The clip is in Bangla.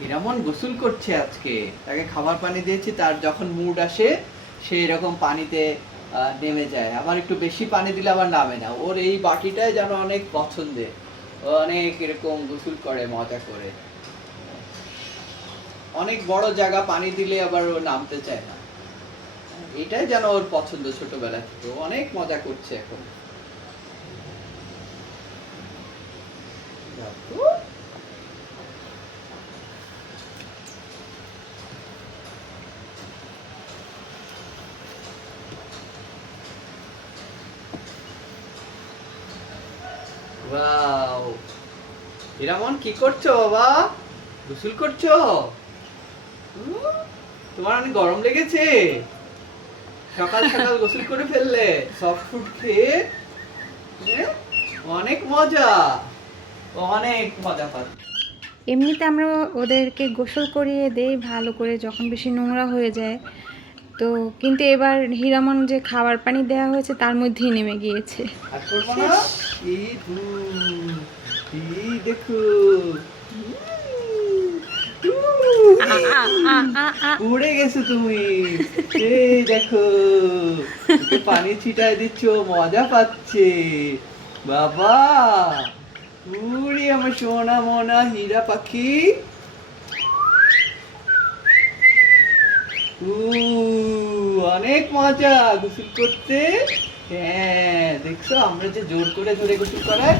হিরামন গোসল করছে আজকে, তাকে খাবার পানি দিয়েছি, তার যখন মুড আসে সে এরকম পানিতে নেমে যায়। আবার একটু বেশি পানি দিলে আবার নামে না। ওর এই বাটিটাই যেন অনেক পছন্দের, ও অনেক এরকম গোসল করে মজা করে। অনেক বড় জায়গা পানি দিলে আবার ও নামতে চায় না। এটাই যেন ওর পছন্দ ছোটবেলা থেকে, ও অনেক মজা করছে এখন। ওয়াও, হিরামন কি করছো বাবা? গোসল করছো? তোমার অনেক গরম লেগেছে? সকাল সকাল গোসল করে ফেললে সফট ফুড খেয়ে? অনেক মজা, অনেক মজা পাচ্ছে। এমনিতে আমরা ওদেরকে গোসল করিয়ে দেই ভালো করে যখন বেশি নোংরা হয়ে যায়। তো কিন্তু এবার হিরামন যে খাবার পানি দেওয়া হয়েছে তার মধ্যেই নেমে গিয়েছে। আর করবো না? এই দেখো, উড়ে গেছো তুমি। এই দেখো, পানি ছিটায় দিচ্ছ, মজা পাচ্ছে বাবা। উড়ি আমার সোনা মোনা হীরা পাখি। অনেক মজা গোসল করতে। হ্যাঁ দেখছো, আমরা যে জোর করে ধরে গোসল করাই।